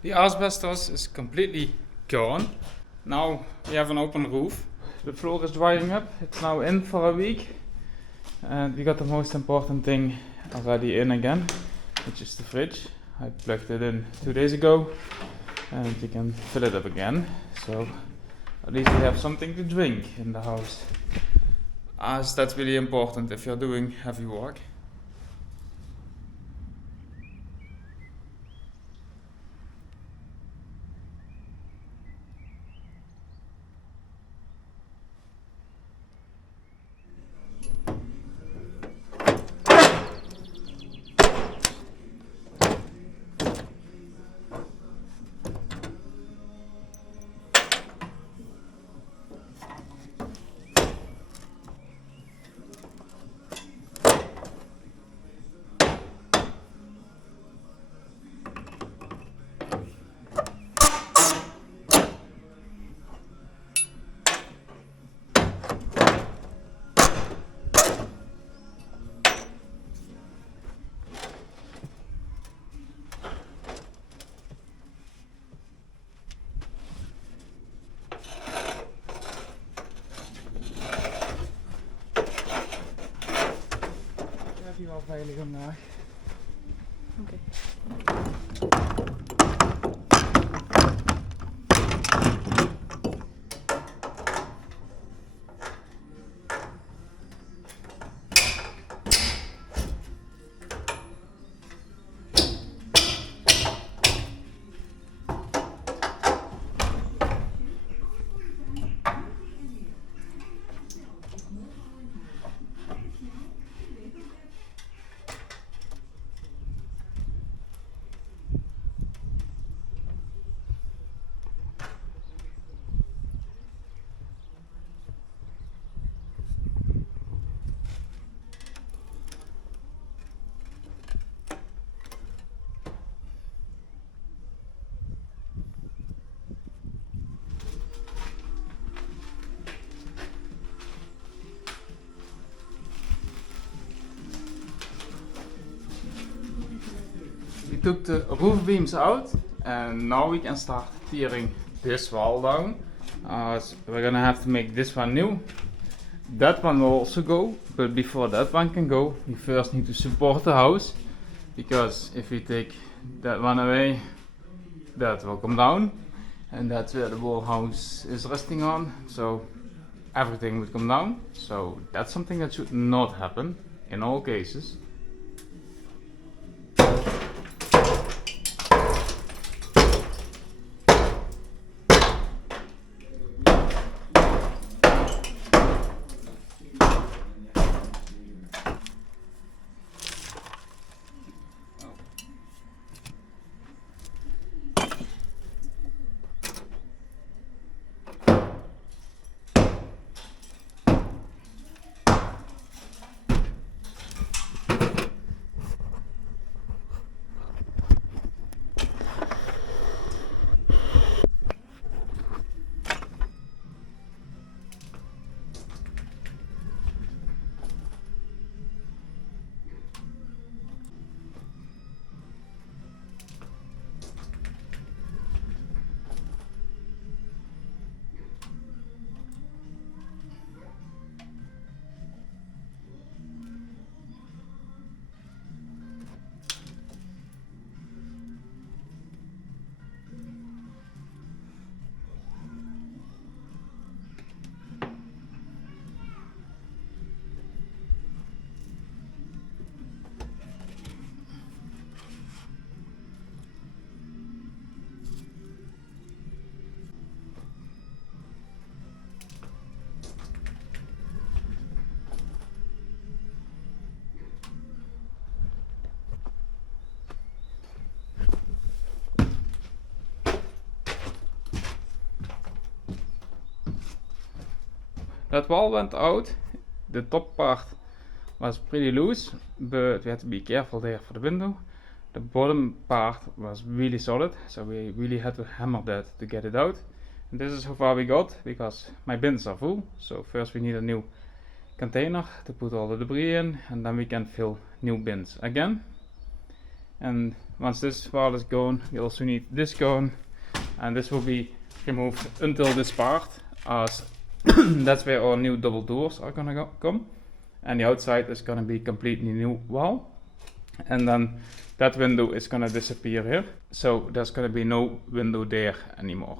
The asbestos is completely gone. Now we have an open roof. The floor is drying up. It's now in for a week. And we got the most important thing already in again, which is the fridge. I plugged it in 2 days ago and we can fill it up again. So at least we have something to drink in the house. As that's really important if you're doing heavy work. Die wel veilig omlaag. Oké. We took the roof beams out and now we can start tearing this wall down. So we're gonna have to make this one new. That one will also go, but before that one can go, we first need to support the house, because if we take that one away, that will come down, and that's where the whole house is resting on, so everything would come down. So that's something that should not happen in all cases. That wall went out. The top part was pretty loose, but we had to be careful there for the window. The bottom part was really solid, so we really had to hammer that to get it out. And this is how far we got, because my bins are full. So first we need a new container to put all the debris in, and then we can fill new bins again. And Once this wall is gone, we also need this gone, and this will be removed until this part, as that's where our new double doors are gonna come, and the outside is gonna be completely new wall, and then that window is gonna disappear here, so there's gonna be no window there anymore.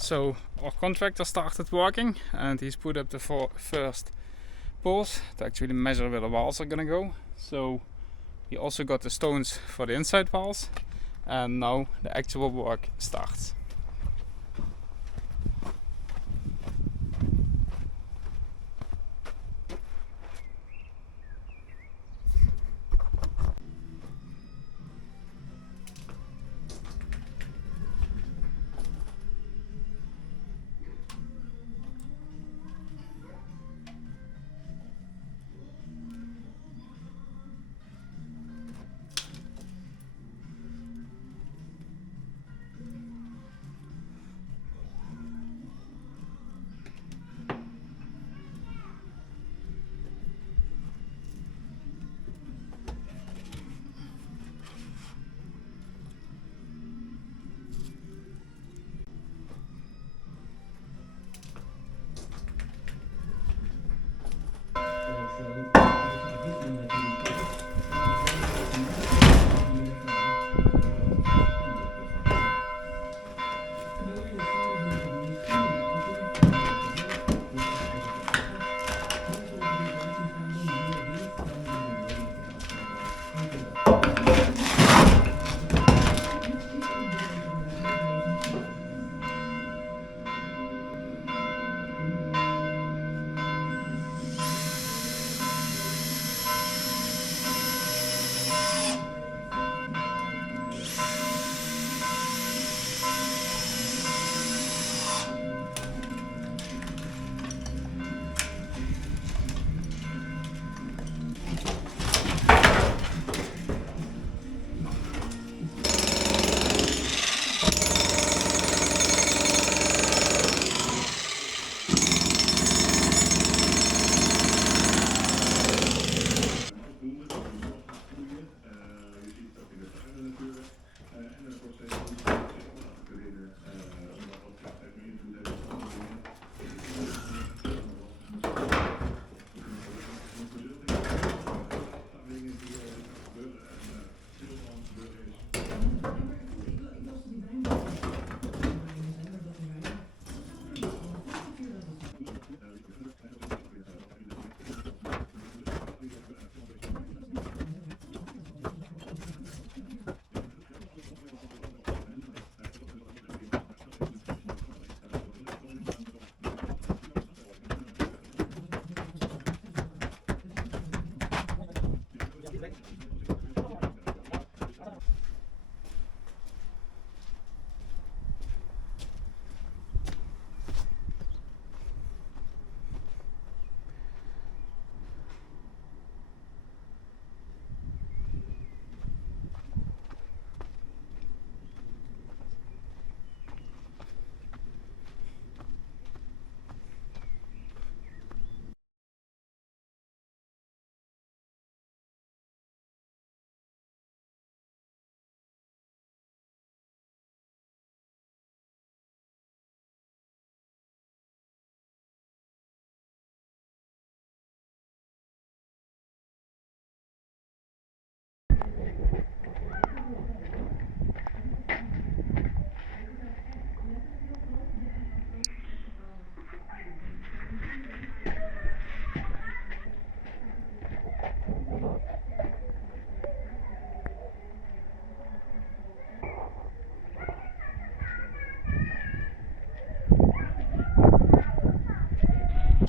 So our contractor started working and he's put up the first poles to actually measure where the walls are gonna go. So he also got the stones for the inside walls, and now the actual work starts.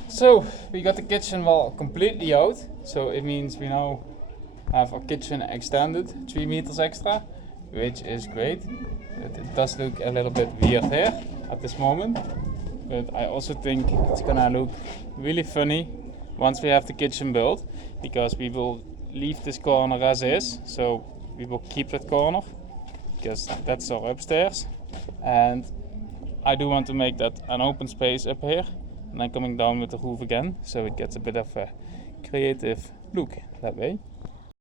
So we got the kitchen wall completely out, so it means we now have our kitchen extended 3 meters extra, which is great. But it does look a little bit weird here at this moment, but I also think it's gonna look really funny once we have the kitchen built, because we will leave this corner as is, so we will keep that corner because that's our upstairs, and I do want to make that an open space up here and then coming down with the roof again, so it gets a bit of a creative look that way.